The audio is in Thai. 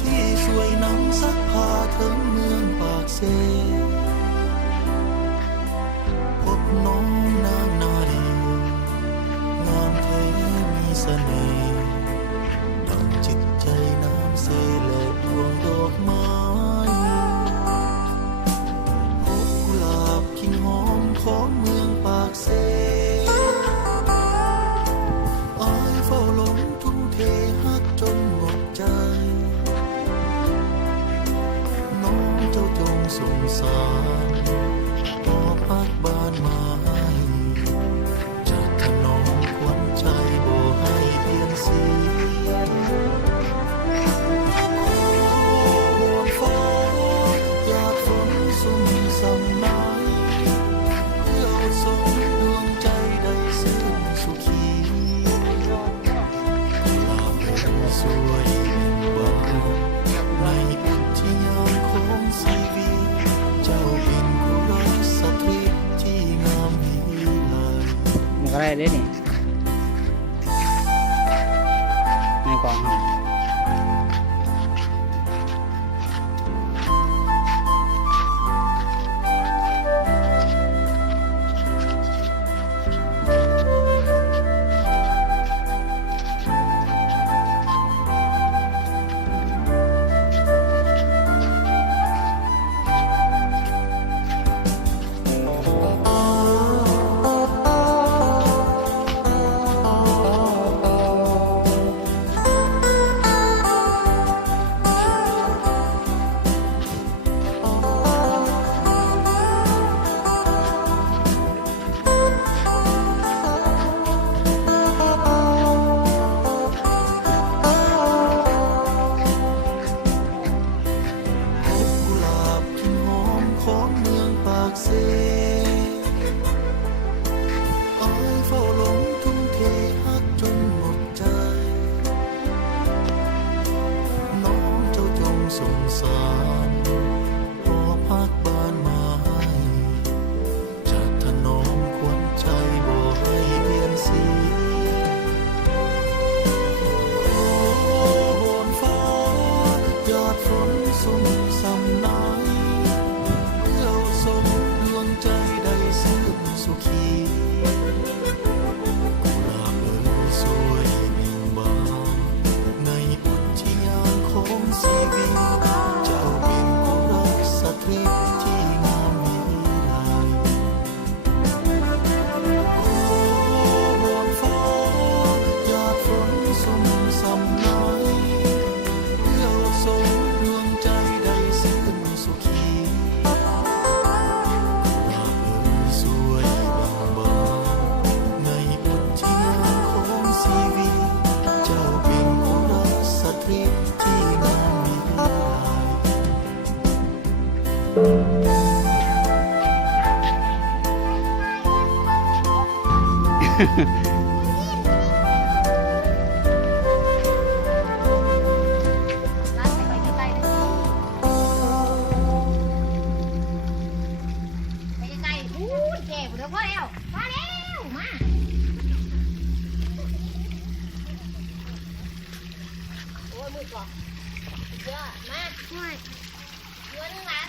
ที่ช่วยนำซักพาถึงเมืองปากเซพบน้องนางนาดีงามแท้มีเสน่ห์ดังจิตใจน้ำเซและดวงดอกไม้พบกุหลาบกลิ่นหอมของเมืองปากเซจนหมดใจน้องเจ้าจงสงสารพอพักบ้านมาให้จากถนอมควันใจบ่ให้เปลี่ยนสีโอ้ฟ้าอยากฝนสุ่มสำน้ำเพื่อส่งดวงใจได้สิ้นสุขีสวยบ่ในอุทยานของชีวิตเจ้าเป็นกุลสตรีที่งามมีลายมันก็ได้เด้นี่ในกล่องเขาสงสารพอพักบ้านมาให้จากถนอมควันใจบ่ให้เปลี่ยนสีโอ้บนฟ้ายอดฝนสุ่มสำน้ำเพื่อส่งดวงใจได้สิ้นสุขีกุหลาบสวยมิ่งบานในอุทยานของชีวิตที่งามมีลายโอ้บนฟ้ายอดฝนสุ่มสำน้ำเพื่อส่งดวงใจได้สิ้นสุขีกุหลาบสวยบางในอุทยานของชีวิตเจ้าเป็นกุลสตรีที่งามมีลายมือก่อนเยอะมากด้วยเยอะนึงร้าน